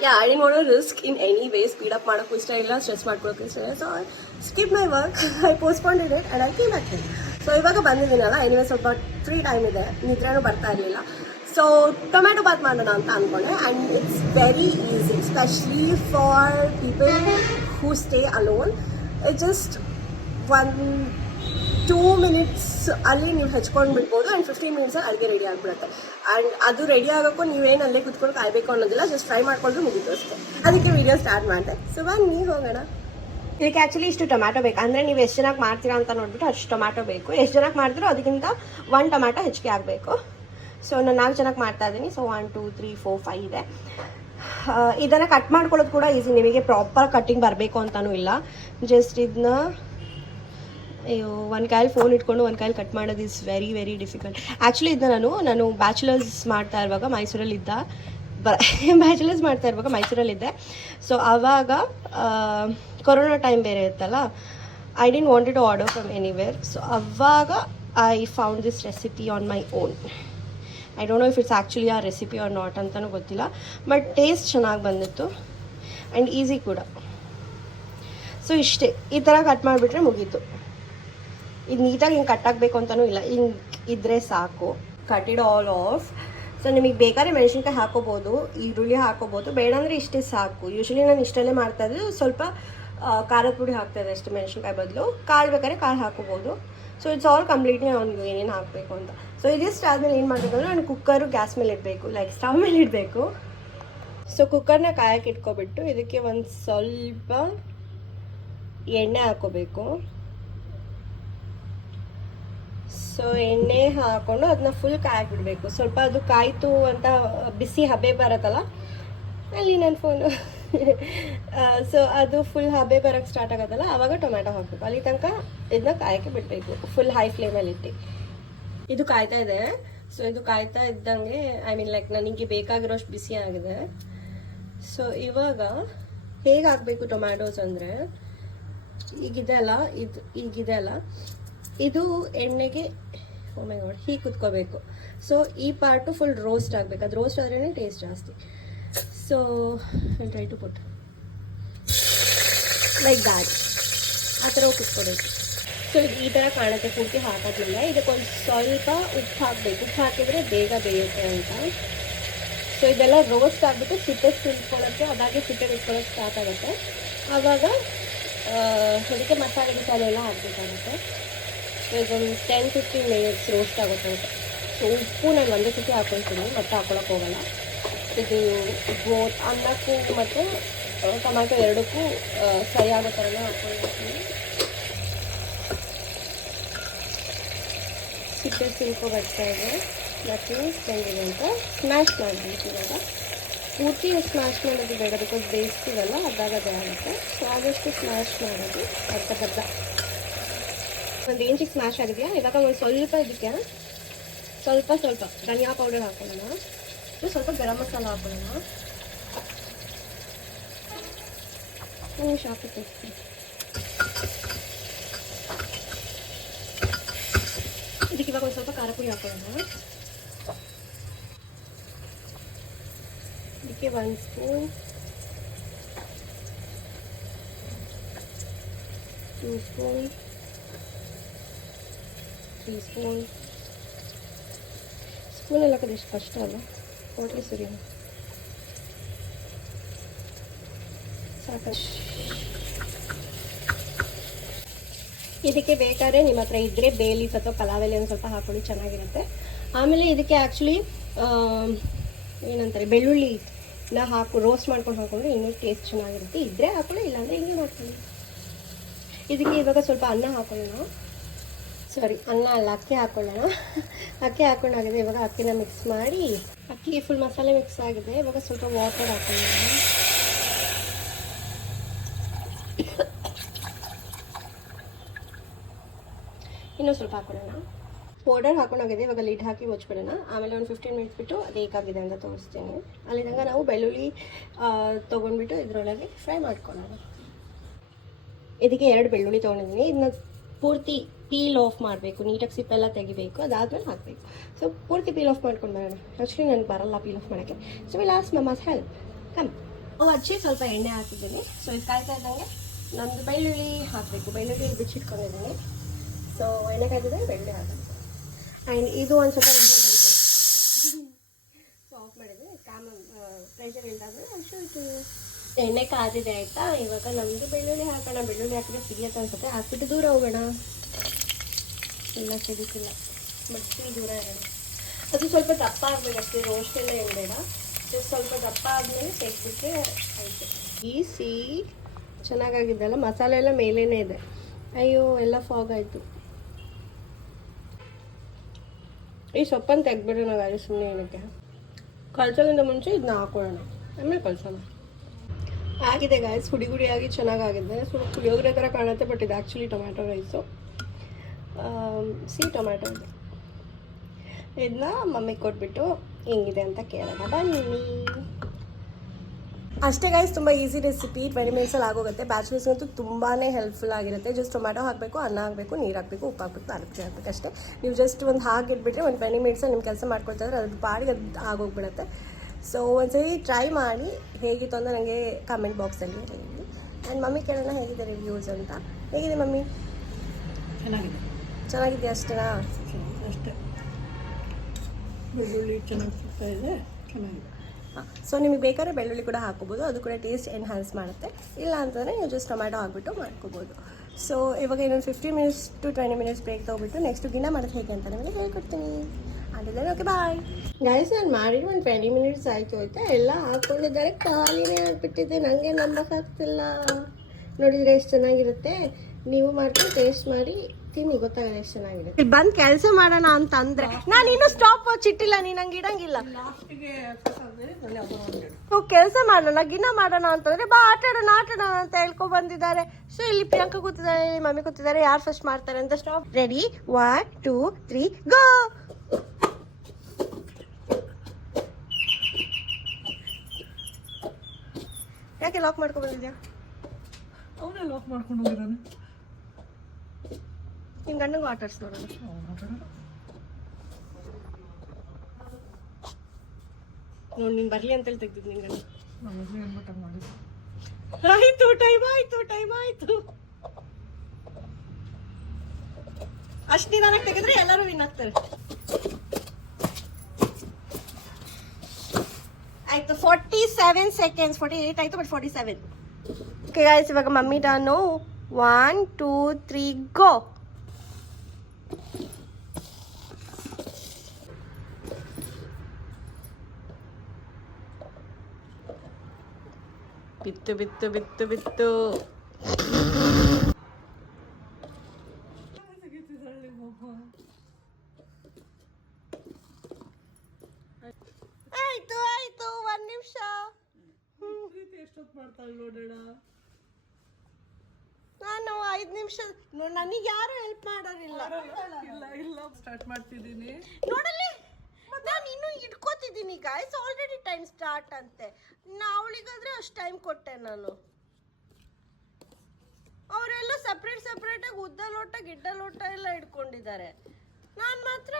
I didn't want to risk in any way. Speed up ಮಾಡೋಕ್ಕೂ ಇಷ್ಟ ಇಲ್ಲ, stress ಮಾಡ್ಕೊಳ್ಳೋಕ್ಕೂ ಇಷ್ಟ ಇಲ್ಲ. So skip my work, I postponed it and I came back here. So ಇವಾಗ ಬಂದಿದ್ದೀನಲ್ಲ, anyway ಸ್ವಲ್ಪ free time ಇದೆ, ನಿದ್ರೆನೂ ಬರ್ತಾ ಇರಲಿಲ್ಲ. ಸೊ ಟೊಮ್ಯಾಟೊ ಬಾತ್ ಮಾಡೋಣ ಅಂತ ಅಂದ್ಕೊಂಡೆ. And it's very easy, specially for people who stay alone. It just 1-2 minutes ಅಲ್ಲಿ ನೀವು ಹೆಚ್ಕೊಂಡು ಬಿಡ್ಬೋದು ಆ್ಯಂಡ್ 15 minutes ಅಡುಗೆ ರೆಡಿ ಆಗಿಬಿಡುತ್ತೆ. ಆ್ಯಂಡ್ ಅದು ರೆಡಿ ಆಗೋಕ್ಕೂ ನೀವೇನು ಅಲ್ಲೇ ಕುತ್ಕೊಂಡು ಕಾಯಬೇಕು ಅನ್ನೋದಿಲ್ಲ, ಜಸ್ಟ್ ಫ್ರೈ ಮಾಡ್ಕೊಂಡ್ರೆ ಮುಗಿತು ಅಷ್ಟೇ. ಅದಕ್ಕೆ ವಿಡಿಯೋ ಸ್ಟಾರ್ಟ್ ಮಾಡಿದೆ. ಸೊ ಬನ್ನಿ ಹೋಗೋಣ. ಇದಕ್ಕೆ ಆ್ಯಕ್ಚುಲಿ ಇಷ್ಟು ಟೊಮ್ಯಾಟೊ ಬೇಕು. ಅಂದರೆ ನೀವು ಎಷ್ಟು ಜನಕ್ಕೆ ಮಾಡ್ತೀರಾ ಅಂತ ನೋಡ್ಬಿಟ್ಟು ಅಷ್ಟು ಟೊಮ್ಯಾಟೊ ಬೇಕು. ಎಷ್ಟು ಜನಕ್ಕೆ ಮಾಡ್ತೀರೋ ಅದಕ್ಕಿಂತ 1 ಟೊಮ್ಯಾಟೊ ಹೆಚ್ಚಿಗೆ ಆಗಬೇಕು. ಸೊ ನಾನು 4 ಜನಕ್ಕೆ ಮಾಡ್ತಾ ಇದ್ದೀನಿ. ಸೊ 1 2 3 4 5 ಇದೆ. ಇದನ್ನು ಕಟ್ ಮಾಡ್ಕೊಳ್ಳೋದು ಕೂಡ ಈಸಿ, ನಿಮಗೆ ಪ್ರಾಪರ್ ಕಟ್ಟಿಂಗ್ ಬರಬೇಕು ಅಂತಲೂ ಇಲ್ಲ. ಜಸ್ಟ್ ಇದನ್ನ ಒಂದು ಕೈಯಲ್ಲಿ ಫೋನ್ ಇಟ್ಕೊಂಡು ಒಂದು ಕೈಯಲ್ಲಿ ಕಟ್ ಮಾಡೋದು is very very difficult. Actually ಇದನ್ನ ನಾನು ಬ್ಯಾಚುಲರ್ಸ್ ಮಾಡ್ತಾ ಇರುವಾಗ ಮೈಸೂರಲ್ಲಿದ್ದೆ. ಸೊ ಆವಾಗ ಕೊರೋನಾ ಟೈಮ್ ಬೇರೆ ಇತ್ತಲ್ಲ, I didn't wanted to order from anywhere. So ಆವಾಗ I found this recipe on my own. I don't know if it's actually ಆ ರೆಸಿಪಿ ಆರ್ ನಾಟ್ ಅಂತಲೂ ಗೊತ್ತಿಲ್ಲ, ಬಟ್ ಟೇಸ್ಟ್ ಚೆನ್ನಾಗಿ ಬಂದಿತ್ತು ಆ್ಯಂಡ್ ಈಸಿ ಕೂಡ. ಸೊ ಇಷ್ಟೇ, ಈ ಥರ ಕಟ್ ಮಾಡಿಬಿಟ್ರೆ ಮುಗೀತು. ಇದು ನೀಟಾಗಿ ಹಿಂಗೆ ಕಟ್ ಆಗಬೇಕು ಅಂತಲೂ ಇಲ್ಲ, ಹಿಂಗೆ ಇದ್ದರೆ ಸಾಕು. Cut it all of. So ನಿಮಗೆ ಬೇಕಾದ್ರೆ ಮೆಣಸಿನ್ಕಾಯಿ ಹಾಕೋಬೋದು, ಈರುಳ್ಳಿ ಹಾಕೋಬೋದು, ಬೇಡ ಅಂದರೆ ಇಷ್ಟೇ ಸಾಕು. ಯೂಶ್ವಲಿ ನಾನು ಇಷ್ಟಲ್ಲೇ ಮಾಡ್ತಾಯಿದ್ದು, ಸ್ವಲ್ಪ ಖಾರದ ಪುಡಿ ಹಾಕ್ತಾಯಿದ್ದೆ ಅಷ್ಟೇ ಮೆಣಸಿನ್ಕಾಯಿ ಬದಲು. ಕಾಳು ಬೇಕಾದ್ರೆ ಕಾಳು ಹಾಕೋಬೋದು. ಸೊ ಇಟ್ಸ್ ಆಲ್ ಕಂಪ್ಲೀಟ್ಲಿ ಅವ್ನಿಗೆ ಏನೇನು ಹಾಕಬೇಕು ಅಂತ. ಸೊ ಇದಿಷ್ಟು ಆದಮೇಲೆ ಏನು ಮಾಡಬೇಕಂದ್ರೆ ನಾನು ಕುಕ್ಕರು ಗ್ಯಾಸ್ ಮೇಲೆ ಇಡಬೇಕು, ಲೈಕ್ ಸ್ಟವ್ ಮೇಲೆ ಇಡಬೇಕು. ಸೊ ಕುಕ್ಕರ್ನ ಕಾಯಕ್ಕೆ ಇಟ್ಕೊಬಿಟ್ಟು ಇದಕ್ಕೆ ಒಂದು ಸ್ವಲ್ಪ ಎಣ್ಣೆ ಹಾಕೋಬೇಕು. ಸೊ ಎಣ್ಣೆ ಹಾಕ್ಕೊಂಡು ಅದನ್ನ ಫುಲ್ ಕಾಯಕ್ಕೆ ಬಿಡಬೇಕು. ಸ್ವಲ್ಪ ಅದು ಕಾಯ್ತು ಅಂತ ಬಿಸಿ ಹಬೆ ಬರುತ್ತಲ್ಲ, ಅಲ್ಲಿ ನನ್ನ ಫೋನು ಸೊ ಅದು ಫುಲ್ ಹಬೆ ಬರೋಕ್ಕೆ ಸ್ಟಾರ್ಟ್ ಆಗೋದಲ್ಲ, ಆವಾಗ ಟೊಮ್ಯಾಟೊ ಹಾಕಬೇಕು. ಅಲ್ಲಿ ತನಕ ಇದನ್ನ ಕಾಯಕ್ಕೆ ಬಿಡಬೇಕು ಫುಲ್ ಹೈ ಫ್ಲೇಮಲ್ಲಿ ಇಟ್ಟು. ಇದು ಕಾಯ್ತಾ ಇದೆ. ಸೊ ಇದು ಕಾಯ್ತಾ ಇದ್ದಂಗೆ ಲೈಕ್ ನನಗೆ ಬೇಕಾಗಿರೋಷ್ಟು ಬಿಸಿ ಆಗಿದೆ. ಸೊ ಇವಾಗ ಹೇಗೆ ಹಾಕಬೇಕು ಟೊಮ್ಯಾಟೋಸ್ ಅಂದರೆ, ಈಗಿದೆ ಅಲ್ಲ ಇದು ಎಣ್ಣೆಗೆ ಹೀಗೆ ಕುತ್ಕೋಬೇಕು. ಸೊ ಈ ಪಾರ್ಟು ಫುಲ್ ರೋಸ್ಟ್ ಆಗಬೇಕು, ಅದು ರೋಸ್ಟ್ ಆದ್ರೇ ಟೇಸ್ಟ್ ಜಾಸ್ತಿ. So I try to put like that, ಆ ಥರ ಕುತ್ಕೋಬೇಕು. ಸೊ ಈ ಥರ ಕಾಣುತ್ತೆ ಪೂರ್ತಿ ಹಾಕೋದ್ಮೇಲೆ ಇದಕ್ಕೊಂದು ಸ್ವಲ್ಪ ಉಪ್ಪು ಹಾಕಬೇಕು. ಉಪ್ಪು ಹಾಕಿದರೆ ಬೇಗ ಬೇಯುತ್ತೆ ಅಂತ. ಸೊ ಇದೆಲ್ಲ ರೋಸ್ಟ್ ಆಗಿಬಿಟ್ಟು ಸಿಪ್ಪೆ ಸಿಲ್ಕೊಳ್ಳೋಕ್ಕೆ, ಅದಾಗಿ ಸಿಪ್ಪೆ ಬಿಟ್ಕೊಳ್ಳೋಕ್ಕೆ ಸ್ಟಾರ್ಟ್ ಆಗುತ್ತೆ. ಆವಾಗ ಅದಕ್ಕೆ ಮಸಾಲೆ ಎಲ್ಲ ಹಾಕಬೇಕಾಗುತ್ತೆ. ಸೊ ಇದೊಂದು 10-15 minutes ರೋಸ್ಟ್ ಆಗುತ್ತೆ ಅಂತ. ಸೊ ಉಪ್ಪು ನಾನು ಒಂದೇ ಸತಿ ಹಾಕ್ಕೊಳ್ತೀನಿ, ಮತ್ತೆ ಹಾಕ್ಕೊಳಕ್ಕೆ ಹೋಗಲ್ಲ. ಇದು ಅನ್ನಕ್ಕೂ ಮತ್ತು ಟೊಮ್ಯಾಟೊ ಎರಡಕ್ಕೂ ಫ್ರೈ ಆಗೋ ಥರನೇ ಹಾಕ್ಕೊಳ್ತೀನಿ. ಸಿಪ್ಪೆ ಸಿಲ್ಕೊ ಬರ್ತಾ ಇದೆ, ನಥಿಂಗ್ ತಂದಿದೆ ಅಂತ ಸ್ಮ್ಯಾಶ್ ಮಾಡಬೇಕು. ಇವಾಗ ಪೂರ್ತಿ ಸ್ಮ್ಯಾಶ್ ಮಾಡೋದು ಬೇಡ, ಬಿಕಾಸ್ ಬೇಯಿಸ್ತೀವಲ್ಲ ಅದಾಗದೇ ಆಗುತ್ತೆ. ಸೊ ಆದಷ್ಟು ಸ್ಮ್ಯಾಶ್ ಮಾಡೋದು ಅರ್ಧ ಒಂದು ರೇಂಜಿಗೆ ಸ್ಮ್ಯಾಶ್ ಆಗಿದೆಯಾ. ಇವಾಗ ಒಂದು ಸ್ವಲ್ಪ ಇದಕ್ಕೆ ಸ್ವಲ್ಪ ಧನಿಯಾ ಪೌಡರ್ ಹಾಕೊಳ್ಳೋಣ, ಸ್ವಲ್ಪ ಗರಂ ಮಸಾಲ ಹಾಕೊಳ್ಳೋಣ. ಹಾಕಿ ಇದಕ್ಕೆ ಇವಾಗ ಒಂದು ಸ್ವಲ್ಪ ಖಾರ ಪುಡಿ ಹಾಕೊಳ್ಳೋಣ. ಇದಕ್ಕೆ 1 ಸ್ಪೂನ್, 2 ಸ್ಪೂನ್, 3 ಸ್ಪೂನ್. ಸ್ಪೂನೆಲ್ಲ ಕದಿಷ್ಟು ಕಷ್ಟ ಅಲ್ಲ, ಹೋಟ್ಲಿ ಸುರಿಯೋಣ ಸಾಕಷ್ಟು. ಇದಕ್ಕೆ ಬೇಕಾದ್ರೆ ನಿಮ್ಮ ಹತ್ರ ಇದ್ದರೆ ಬೇ ಲೀಫ್ ಅಥವಾ ಪಲಾವ್ ಎಲೆ ಒಂದು ಸ್ವಲ್ಪ ಹಾಕೊಳ್ಳಿ, ಚೆನ್ನಾಗಿರುತ್ತೆ. ಆಮೇಲೆ ಇದಕ್ಕೆ ಆ್ಯಕ್ಚುಲಿ ಏನಂತಾರೆ ಬೆಳ್ಳುಳ್ಳಿನ ರೋಸ್ಟ್ ಮಾಡ್ಕೊಂಡು ಹಾಕೊಂಡ್ರೆ ಇನ್ನೂ ಟೇಸ್ಟ್ ಚೆನ್ನಾಗಿರುತ್ತೆ. ಇದ್ದರೆ ಹಾಕೊಳ್ಳಿ, ಇಲ್ಲಾಂದರೆ ಹಿಂಗೆ ಮಾಡ್ಕೊಳ್ಳಿ. ಇದಕ್ಕೆ ಇವಾಗ ಸ್ವಲ್ಪ ಅನ್ನ ಹಾಕೊಳ್ಳೋಣ. ಅನ್ನ ಅಲ್ಲ, ಅಕ್ಕಿ ಹಾಕೊಳ್ಳೋಣ. ಅಕ್ಕಿ ಹಾಕೊಂಡಾಗಿದೆ. ಇವಾಗ ಅಕ್ಕಿನ ಮಿಕ್ಸ್ ಮಾಡಿ, ಅಕ್ಕಿಗೆ ಫುಲ್ ಮಸಾಲೆ ಮಿಕ್ಸ್ ಆಗಿದೆ. ಇವಾಗ ಸ್ವಲ್ಪ ವಾಟರ್ ಹಾಕೊಳ್ಳೋಣ. ಇನ್ನೂ ಸ್ವಲ್ಪ ಹಾಕೊಳ್ಳೋಣ. ಪೌಡರ್ ಹಾಕೊಂಡಾಗಿದೆ. ಇವಾಗ ಲಿಡ್ ಹಾಕಿ ಮುಚ್ಬಿಡೋಣ. ಆಮೇಲೆ ಒಂದು 15 minutes ಬಿಟ್ಟು ಅದು ಹೇಗಾಗಿದೆ ಅಂತ ತೋರಿಸ್ತೀನಿ. ಅಲ್ಲಿ ತನಕ ನಾವು ಬೆಳ್ಳುಳ್ಳಿ ತೊಗೊಂಡ್ಬಿಟ್ಟು ಇದರೊಳಗೆ ಫ್ರೈ ಮಾಡ್ಕೊಳ್ಳೋಣ. ಇದಕ್ಕೆ 2 ಬೆಳ್ಳುಳ್ಳಿ ತೊಗೊಂಡಿದ್ದೀನಿ. ಇದನ್ನ ಪೂರ್ತಿ ಪೀಲ್ ಆಫ್ ಮಾಡಬೇಕು, ನೀಟಾಗಿ ಸಿಪ್ಪೆಲ್ಲ ತೆಗಿಬೇಕು. ಅದಾದ್ಮೇಲೆ ಹಾಕಬೇಕು. ಸೊ ಪೂರ್ತಿ ಪೀಲ್ ಆಫ್ ಮಾಡ್ಕೊಂಡು ಬರೋಣ. ಆ್ಯಕ್ಚುಲಿ ನನಗೆ ಬರಲ್ಲ ಪೀಲ್ ಆಫ್ ಮಾಡೋಕ್ಕೆ. So will ask mamma's help. ಕಮ್ಮಿ ಅವು ಹಚ್ಚಿ ಸ್ವಲ್ಪ ಎಣ್ಣೆ ಹಾಕಿದ್ದೀನಿ. ಸೊ ಇದು ಕಾಯ್ತಾ ಇದ್ದಂಗೆ ನಮ್ಮದು ಬೆಳ್ಳುಳ್ಳಿ ಹಾಕಬೇಕು. ಬೆಳ್ಳುಳ್ಳಿ ಬಿಚ್ಚಿಟ್ಕೊಂಡಿದ್ದೀನಿ. ಸೊ ಎಣ್ಣೆ ಕಾಯ್ತಿದ್ದಂಗೆ ಬೆಳ್ಳುಳ್ಳಿ ಹಾಕಬೇಕು. ಆ್ಯಂಡ್ ಇದು ಒಂದು ಸ್ವಲ್ಪ ಸೊ ಆಫ್ ಮಾಡಿದ್ರೆ ಪ್ರೆಷರ್ ಇಲ್ದಾದ್ರೆ ಅಷ್ಟು ಎಣ್ಣೆ ಕಾದಿದೆ ಆಯಿತಾ. ಇವಾಗ ನಮ್ಮದು ಬೆಳ್ಳುಳ್ಳಿ ಹಾಕೋಣ. ಬೆಳ್ಳುಳ್ಳಿ ಹಾಕಿದ್ರೆ ಸಿಡಿಯತ್ತೆ ಅನ್ಸುತ್ತೆ. ಹಾಕ್ಬಿಟ್ಟು ದೂರ ಹೋಗೋಣ. ಇಲ್ಲ ಸಿಡಿತಿಲ್ಲ, ಬಟ್ ದೂರ ಇರೋಣ. ಅದು ಸ್ವಲ್ಪ ದಪ್ಪ ಆಗಬೇಕು ಅಷ್ಟೇ, ರೋಸ್ಟ್ ಎಲ್ಲ ಏನು ಬೇಡ. ಜಸ್ಟ್ ಸ್ವಲ್ಪ ದಪ್ಪ ಆದಮೇಲೆ ತೆಗೆದ್ಬಿಟ್ರೆ ಆಯಿತು. ಈಸಿ ಚೆನ್ನಾಗಾಗಿದ್ದಲ್ಲ. ಮಸಾಲೆ ಎಲ್ಲ ಮೇಲೇ ಇದೆ. ಅಯ್ಯೋ ಎಲ್ಲ ಫಾಗ್ ಆಯಿತು. ಈ ಸೊಪ್ಪನ್ನು ತೆಗ್ಬಿಡೋಣ ಗಾಳಿ, ಸುಮ್ಮನೆ ಏನಕ್ಕೆ. ಕಳ್ಸೋದ್ರಿಂದ ಮುಂಚೆ ಇದನ್ನ ಹಾಕೊಳ್ಳೋಣ, ಆಮೇಲೆ ಕಳ್ಸೋಣ. ಆಗಿದೆ ಗಾಯ್ಸ್, ಹುಡಿ ಹುಡಿಯಾಗಿ ಚೆನ್ನಾಗಾಗಿದೆ. ಸ್ವಲ್ಪ ಪುಳಿಯೋಗರೆ ಥರ ಕಾಣುತ್ತೆ, ಬಟ್ ಇದು ಆ್ಯಕ್ಚುಲಿ ಟೊಮ್ಯಾಟೊ ರೈಸು. ಟೊಮ್ಯಾಟೊ ಇದೆ. ಇದನ್ನ ಮಮ್ಮಿಗೆ ಕೊಟ್ಬಿಟ್ಟು ಹೆಂಗಿದೆ ಅಂತ ಕೇಳೋಣ ಬನ್ನಿ. ಅಷ್ಟೇ ಗಾಯ್ಸ್, ತುಂಬ ಈಸಿ ರೆಸಿಪಿ. 20 ಮಿನಿಟ್ಸಲ್ಲಿ ಆಗೋಗುತ್ತೆ. ಬ್ಯಾಚುಲರ್ಸ್ಗಂತೂ ತುಂಬಾ ಹೆಲ್ಪ್ಫುಲ್ ಆಗಿರುತ್ತೆ. ಜಸ್ಟ್ ಟೊಮ್ಯಾಟೊ ಹಾಕಬೇಕು, ಅನ್ನ ಹಾಕಬೇಕು, ನೀರು ಹಾಕಬೇಕು, ಉಪ್ಪು ಹಾಕಬೇಕು, 4 ಹಾಕಬೇಕು ಅಷ್ಟೇ. ನೀವು ಜಸ್ಟ್ ಒಂದು ಹಾಕಿಟ್ಬಿಟ್ರೆ ಒಂದು 20 ಮಿನಿಟ್ಸಲ್ಲಿ ನಿಮ್ಮ ಕೆಲಸ ಮಾಡ್ಕೊಳ್ತಾಯಿದ್ರೆ ಅದ್ರ ಪಾಡಿಗೆ ಅದು ಆಗೋಗ್ಬಿಡುತ್ತೆ. ಸೊ ಒಂದ್ಸರಿ ಟ್ರೈ ಮಾಡಿ ಹೇಗಿತ್ತು ಅಂತ ನನಗೆ ಕಮೆಂಟ್ ಬಾಕ್ಸಲ್ಲಿ ಹೇಳಿ. ಆ್ಯಂಡ್ ಮಮ್ಮಿ ಕೇಳೋಣ ಹೇಗಿದೆ ರಿವ್ಯೂಸ್ ಅಂತ. ಹೇಗಿದೆ ಮಮ್ಮಿ? ಚೆನ್ನಾಗಿದೆ ಅಷ್ಟೇನಾ? ಅಷ್ಟೇ, ಬೆಳ್ಳುಳ್ಳಿ ಚೆನ್ನಾಗಿ ಸಿಗ್ತಾ ಇದೆ, ಚೆನ್ನಾಗಿದೆ. ಸೊ ನಿಮಗೆ ಬೇಕಾದ್ರೆ ಬೆಳ್ಳುಳ್ಳಿ ಕೂಡ ಹಾಕೋಬೋದು, ಅದು ಕೂಡ ಟೇಸ್ಟ್ ಎನ್ಹಾನ್ಸ್ ಮಾಡುತ್ತೆ. ಇಲ್ಲ ಅಂತಂದರೆ ನೀವು ಜಸ್ಟ್ ಟೊಮ್ಯಾಟೊ ಹಾಕ್ಬಿಟ್ಟು ಮಾಡ್ಕೋಬೋದು. ಸೊ ಇವಾಗ ಇನ್ನೊಂದು 15 ಮಿನಿಟ್ಸ್ ಟು 20 ಮಿನಿಟ್ಸ್ ಬ್ರೇಕ್ ತೊಗೊಬಿಟ್ಟು ನೆಕ್ಸ್ಟ್ ಗಿನ್ನ ಮಾಡೋದು ಹೇಗೆ ಅಂತ ನಿಮಗೆ ಹೇಳ್ಕೊಡ್ತೀನಿ. ಅಲ್ಲಿದ್ದರೆ ಓಕೆ ಬಾಯ್ ಗೈಸ್. ನಾನು ಮಾಡಿ ಒಂದು 20 ಮಿನಿಟ್ಸ್ ಆಯಿತು ಆಯಿತಾ. ಎಲ್ಲ ಹಾಕ್ಕೊಂಡಿದ್ದಾರೆ, ಖಾಲಿನೇ ಆಗಿಬಿಟ್ಟಿದೆ. ನನಗೆ ನಂಬಕ್ಕಾಗ್ತಿಲ್ಲ. ನೋಡಿದರೆ ಎಷ್ಟು ಚೆನ್ನಾಗಿರುತ್ತೆ. ನೀವು ಮಾಡ್ಕೊಂಡು ಟೇಸ್ಟ್ ಮಾಡಿ ತಿನ್ನಿ, ಗೊತ್ತಾಗಲ್ಲ ಎಷ್ಟು ಚೆನ್ನಾಗಿದೆ. ಇಲ್ಲಿ ಬಂದು ಕೆಲಸ ಮಾಡೋಣ ಅಂತ ಅಂದ್ರೆ ನಾನು ಇನ್ನೂ ಸ್ಟಾಪ್ ವಾಚ್ ಇಟ್ಟಿಲ್ಲ. ನೀನು ನಂಗೆ ಇಡಂಗಿಲ್ಲ. ಕೆಲಸ ಮಾಡೋಣ, ಗಿನ್ನ ಮಾಡೋಣ ಅಂತಂದ್ರೆ ಬಾ ಆಟಾಡೋಣ ಅಂತ ಹೇಳ್ಕೊ ಬಂದಿದ್ದಾರೆ. ಸೊ ಇಲ್ಲಿ ಪ್ರಿಯಾಂಕಾ ಕೂತಿದ್ದಾರೆ, ಮಮ್ಮಿ ಕೂತಿದ್ದಾರೆ. ಯಾರು ಫಸ್ಟ್ ಮಾಡ್ತಾರೆ ಅಂತ ಸ್ಟಾಪ್. ರೆಡಿ 1 2 3 ಗೋ. ಯಾಕೆ ಲಾಕ್ ಮಾಡ್ಕೊ ಬಂದಿದ್ಯಾ? ಅವನೇ ಲಾಕ್ ಮಾಡ್ಕೊಂಡು ಹೋಗಿದ್ದಾನೆ. ನಿನ್ ಗಂಡಂಗೂ ಆಟ ಆಡ್ಸ್ ನೋಡೋಣ. ನೋಡಿ ನೀನು ಬರಲಿ ಅಂತೇಳಿ ತೆಗ್ದಿದ್ದು ನಿನ್ ಗಂಡ. ಆಯ್ತು, ಟೈಮ್ ಆಯ್ತು. ಅಷ್ಟು ನಿಧಾನಕ್ಕೆ ತೆಗೆದ್ರೆ ಎಲ್ಲರೂ ವಿನ್ ಆಗ್ತಾರೆ. ಆಯ್ತು, 47 ಸೆಕೆಂಡ್ಸ್. 48 ಆಯ್ತು, ಬಟ್ 47. ಓಕೆ ಗಾಯ್ಸ್, ಇವಾಗ ಮಮ್ಮಿ ಡಾನು. 1 2 3 ಗೋ. ಬಿತ್ತು. ಆಯ್ತು 1 ನಿಮಿಷ. ಎಷ್ಟೊತ್ತು ಮಾಡ್ತಾಳೆ ನೋಡೋಣ. ನಾನು 5 ನಿಮಿಷ. ನನಗೆ ಯಾರು ಹೆಲ್ಪ್ ಮಾಡೋರಿಲ್ಲ. ಇಲ್ಲ ಸ್ಟಾರ್ಟ್ ಮಾಡ್ತಿದ್ದೀನಿ ನೋಡಲ್ಲಿ. ನಾನು ಇನ್ನೂ ಇಟ್ಕೋತಿದ್ದೀನಿ ಗಾಯ್ಸ್. ಆಲ್ರೆಡಿ ಟೈಮ್ ಸ್ಟಾರ್ಟ್ ಅಂತೆ. ಅವಳಿಗಾದ್ರೆ ಅಷ್ಟು ಟೈಮ್ ಕೊಟ್ಟೆ ನಾನು. ಅವರೆಲ್ಲ ಸಪ್ರೇಟಾಗಿ ಉದ್ದ ಲೋಟ ಗಿಡ್ಡ ಲೋಟ ಎಲ್ಲ ಇಟ್ಕೊಂಡಿದ್ದಾರೆ. ನಾನು ಮಾತ್ರ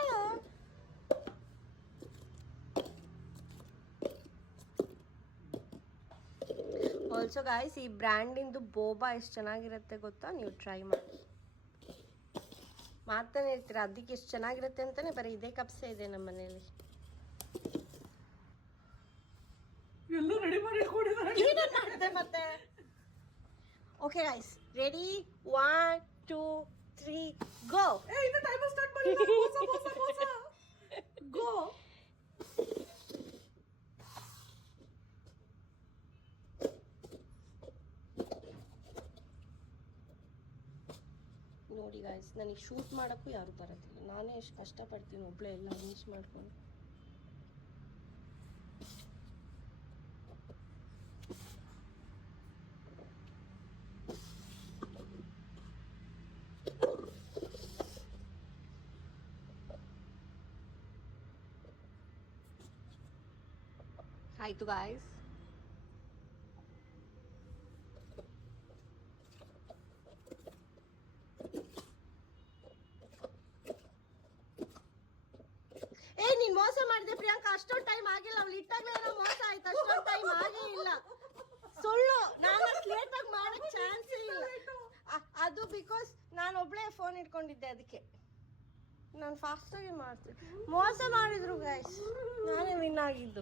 ಆಲ್ಸೋ ಗಾಯ್ಸ್, ಈ ಬ್ರ್ಯಾಂಡಿಂದು ಬೋಬಾ ಎಷ್ಟು ಚೆನ್ನಾಗಿರುತ್ತೆ ಗೊತ್ತಾ? ನೀವು ಟ್ರೈ ಮಾಡಿ. ಮಾಡ್ತಾನೆ ಇರ್ತೀರ, ಅದಕ್ಕೆ ಎಷ್ಟು ಚೆನ್ನಾಗಿರುತ್ತೆ ಅಂತಾನೆ ಬರೀ ಇದೇ ಕಪ್ಸೆ ಇದೆ ನಮ್ಮ ಮನೇಲಿ. ಎಲ್ಲ ರೆಡಿ ಮಾಡಿ ಮಾಡಿದೆ ಮತ್ತೆ. ಓಕೆ ಗೈಸ್, ರೆಡಿ 1 2 3 ಗೋ. ಇನ್ನು ಟೈಮರ್ ಸ್ಟಾರ್ಟ್ ಮಾಡಿಲ್ಲ. ಗೋ. ನೋಡಿ ಗಾಯ್ಸ್, ನನಗೆ ಶೂಟ್ ಮಾಡೋಕ್ಕೂ ಯಾರು ಬರೋದಿಲ್ಲ. ನಾನೇ ಎಷ್ಟು ಕಷ್ಟಪಡ್ತೀನಿ ಒಬ್ಬಳೇ ಎಲ್ಲ ಅರೇಂಜ್ ಮಾಡ್ಕೊಂಡು. ಆಯಿತು ಗಾಯ್ಸ್. ಮೋಸ ಮಾಡಿದೆ ಪ್ರಿಯಾಂಕಾ, ಅಷ್ಟೊಂದು ಟೈಮ್ ಆಗಿಲ್ಲ. ಅವ್ಳು ಇಟ್ಟಾಗ್ಲೇ ಏನೋ ಮೋಸ ಆಯ್ತು, ಅಷ್ಟೊಂದು ಟೈಮ್ ಆಗೇ ಇಲ್ಲ. ಸುಳ್ಳು, ನಾನು ಅಷ್ಟು ಲೇಟಾಗಿ ಮಾಡಕ್ ಚಾನ್ಸೇ ಇಲ್ಲ. ಅದು ಬಿಕಾಸ್ ನಾನು ಒಬ್ಳೆ ಫೋನ್ ಇಟ್ಕೊಂಡಿದ್ದೆ, ಅದಕ್ಕೆ ನಾನು ಫಾಸ್ಟಾಗಿ ಮಾಡ್ತೀನಿ. ಮೋಸ ಮಾಡಿದ್ರು ಗೈಸ್, ನಾನೇ ವಿನ್ ಆಗಿದ್ದು.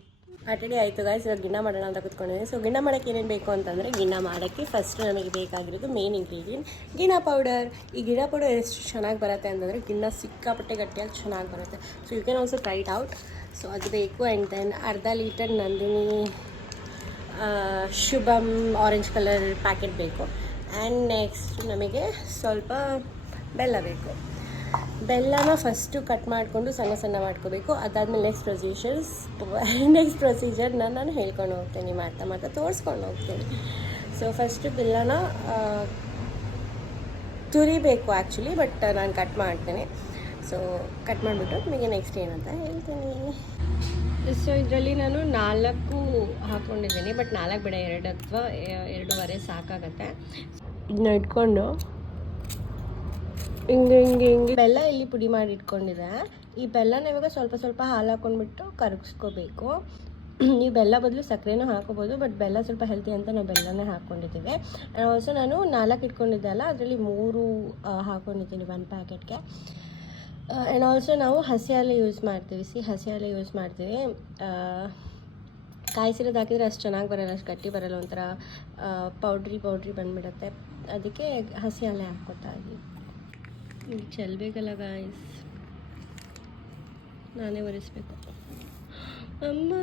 ಅಟಡಿ ಆಯಿತು ಗೈಸ್, ಇವಾಗ ಗಿಣ್ಣ ಮಾಡೋಣ ಅಂತ ಕೂತ್ಕೊಂಡಿದ್ದೀನಿ. ಸೊ ಗಿಣ್ಣ ಮಾಡೋಕ್ಕೆ ಏನೇನು ಬೇಕು ಅಂತಂದರೆ, ಗಿಣ್ಣ ಮಾಡೋಕ್ಕೆ ಫಸ್ಟ್ ನಮಗೆ ಬೇಕಾಗಿರೋದು ಮೇನ್ ಇಂಗ್ರೀಡಿಯೆಂಟ್ ಗಿಣ್ಣ ಪೌಡರ್. ಈ ಗಿಣ್ಣ ಪೌಡರ್ ಎಷ್ಟು ಚೆನ್ನಾಗಿ ಬರುತ್ತೆ ಅಂತಂದರೆ, ಗಿಣ್ಣ ಸಿಕ್ಕಾಪಟ್ಟೆ ಗಟ್ಟಿಯಾಗಿ ಚೆನ್ನಾಗಿ ಬರುತ್ತೆ. So you can also try it out. So ಅದು ಬೇಕು. ಆ್ಯಂಡ್ ದೆನ್ ಅರ್ಧ litre Nandini Shubham orange colour packet ಬೇಕು. ಆ್ಯಂಡ್ ನೆಕ್ಸ್ಟ್ ನಮಗೆ ಸ್ವಲ್ಪ ಬೆಲ್ಲ ಬೇಕು. ಬೆಲ್ಲನ ಫಸ್ಟು ಕಟ್ ಮಾಡಿಕೊಂಡು ಸಣ್ಣ ಸಣ್ಣ ಮಾಡ್ಕೋಬೇಕು. ಅದಾದಮೇಲೆ ನೆಕ್ಸ್ಟ್ ಪ್ರೊಸೀಜರ್ನ ನಾನು ಹೇಳ್ಕೊಂಡು ಹೋಗ್ತೀನಿ, ಮಾಡ್ತಾ ತೋರಿಸ್ಕೊಂಡು ಹೋಗ್ತೀನಿ. ಸೊ ಫಸ್ಟು ಬೆಲ್ಲನ ತುರಿಬೇಕು ಆ್ಯಕ್ಚುಲಿ, ಬಟ್ ನಾನು ಕಟ್ ಮಾಡ್ತೀನಿ. ಸೊ ಕಟ್ ಮಾಡಿಬಿಟ್ಟು ನಿಮಗೆ ನೆಕ್ಸ್ಟ್ ಏನಂತ ಹೇಳ್ತೀನಿ. ಸೊ ಇದರಲ್ಲಿ ನಾನು 4 ಹಾಕ್ಕೊಂಡಿದ್ದೀನಿ, ಬಟ್ 4 ಬೇಡ, 2 ಅಥವಾ 2.5 ಸಾಕಾಗತ್ತೆ. ಇದನ್ನ ಇಟ್ಕೊಂಡು ಹಿಂಗೆ ಬೆಲ್ಲ ಇಲ್ಲಿ ಪುಡಿ ಮಾಡಿ ಇಟ್ಕೊಂಡಿದೆ. ಈ ಬೆಲ್ಲನ ಇವಾಗ ಸ್ವಲ್ಪ ಹಾಲು ಹಾಕ್ಕೊಂಡ್ಬಿಟ್ಟು ಕರಗಿಸ್ಕೋಬೇಕು. ಈ ಬೆಲ್ಲ ಬದಲು ಸಕ್ಕರೆನೂ ಹಾಕೋಬೋದು, ಬಟ್ ಬೆಲ್ಲ ಸ್ವಲ್ಪ ಹೆಲ್ತಿ ಅಂತ ನಾವು ಬೆಲ್ಲನೇ ಹಾಕ್ಕೊಂಡಿದ್ದೀವಿ. ಆ್ಯಂಡ್ ಆಲ್ಸೋ ನಾನು 4 ಇಟ್ಕೊಂಡಿದ್ದೆ ಅಲ್ಲ, ಅದರಲ್ಲಿ 3 ಹಾಕ್ಕೊಂಡಿದ್ದೀನಿ 1 ಪ್ಯಾಕೆಟ್ಗೆ. ಆ್ಯಂಡ್ ಆಲ್ಸೋ ನಾವು ಹಸಿ ಹಾಲು ಯೂಸ್ ಮಾಡ್ತೀವಿ. ಹಸಿ ಹಾಲು ಯೂಸ್ ಮಾಡ್ತೀವಿ. ಕಾಯಿಸಿರೋದು ಹಾಕಿದರೆ ಅಷ್ಟು ಚೆನ್ನಾಗಿ ಬರೋಲ್ಲ, ಅಷ್ಟು ಗಟ್ಟಿ ಬರೋಲ್ಲ, ಒಂಥರ ಪೌಡ್ರಿ ಬಂದುಬಿಡುತ್ತೆ. ಅದಕ್ಕೆ ಹಸಿ ಹಾಲೇ ಹಾಕ್ಕೊತಾ ಇದ್ದೀವಿ. ಚೆಲ್ಬೇಕಲ್ಲ ಗಾಯ್ಸ್, ನಾನೇ ಒರೆಸ್ಬೇಕು. ಅಮ್ಮ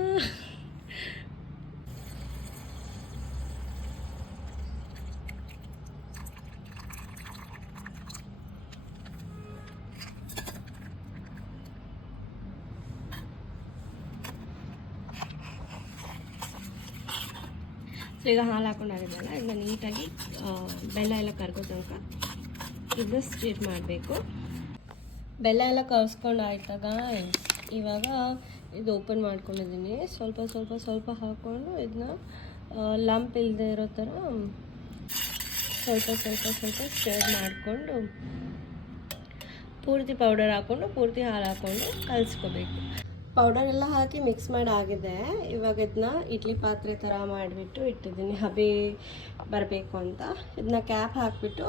ಸೊ ಈಗ ಹಾಲು ಹಾಕೊಂಡಾಗಿದ್ದಲ್ಲ, ಇದನ್ನ ನೀಟಾಗಿ ಬೆಲ್ಲ ಎಲ್ಲ ಕರ್ಗೋ ತನಕ ಇದನ್ನ ಸ್ಟಿರ್ ಮಾಡಬೇಕು. ಬೆಲ್ಲ ಎಲ್ಲ ಕರ್ಸ್ಕೊಂಡು ಆಯ್ತಾಗ ಇವಾಗ ಇದು ಓಪನ್ ಮಾಡ್ಕೊಂಡಿದ್ದೀನಿ. ಸ್ವಲ್ಪ ಹಾಕ್ಕೊಂಡು ಇದನ್ನ ಲಂಪ್ ಇಲ್ಲದೆ ಇರೋ ಥರ ಸ್ವಲ್ಪ ಸ್ಟಿರ್ ಮಾಡಿಕೊಂಡು ಪೂರ್ತಿ ಪೌಡರ್ ಹಾಕ್ಕೊಂಡು ಪೂರ್ತಿ ಹಾಲು ಹಾಕ್ಕೊಂಡು ಕಲಿಸ್ಕೋಬೇಕು. ಪೌಡರ್ ಎಲ್ಲ ಹಾಕಿ ಮಿಕ್ಸ್ ಮಾಡಿ ಆಗಿದೆ. ಇವಾಗ ಇದನ್ನ ಇಡ್ಲಿ ಪಾತ್ರೆ ಥರ ಮಾಡಿಬಿಟ್ಟು ಇಟ್ಟಿದ್ದೀನಿ, ಹಬೆ ಬರಬೇಕು ಅಂತ. ಇದನ್ನ ಕ್ಯಾಪ್ ಹಾಕಿಬಿಟ್ಟು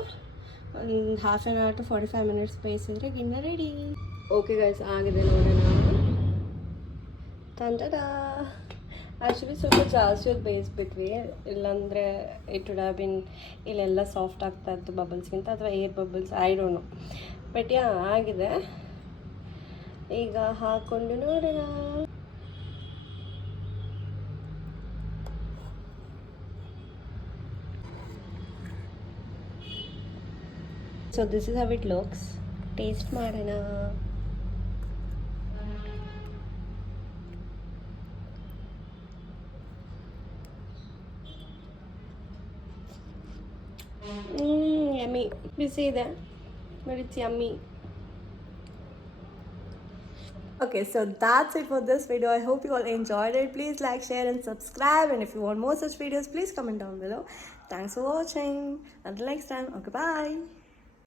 ಒಂದು 1/2 an hour to 45 minutes ಬೇಯಿಸಿದ್ರೆ ಗಿಣ್ಣ ರೆಡಿ. ಓಕೆ ಗೈಸ್, ಆಗಿದೆ ನೋಡೋಣ. ತಂದದ ಆ್ಯಕ್ಚುಲಿ ಸ್ವಲ್ಪ ಜಾಸ್ತಿ ಹೊತ್ತು ಬೇಯಿಸ್ಬಿಟ್ವಿ, ಇಲ್ಲಾಂದರೆ ಇಟ್ ವುಡ್ ಹ್ಯಾವ್ ಬಿನ್ ಇಲ್ಲೆಲ್ಲ ಸಾಫ್ಟ್ ಆಗ್ತಾ ಇತ್ತು ಬಬಲ್ಸ್ಗಿಂತ, ಅಥವಾ air bubbles, I don't no. But ಆಗಿದೆ. ಈಗ ಹಾಕ್ಕೊಂಡು ನೋಡೋಣ. So this is how it looks. Taste ಮಾಡೋಣ. ಯಮ್ಮಿ. ಬಿಸಿ ಇದೆ, but it's yummy. Okay, so that's it for this video. I hope you all enjoyed it. Please like, share and subscribe. And if you want more such videos, please comment down below. Thanks for watching. Until next time. Okay, bye.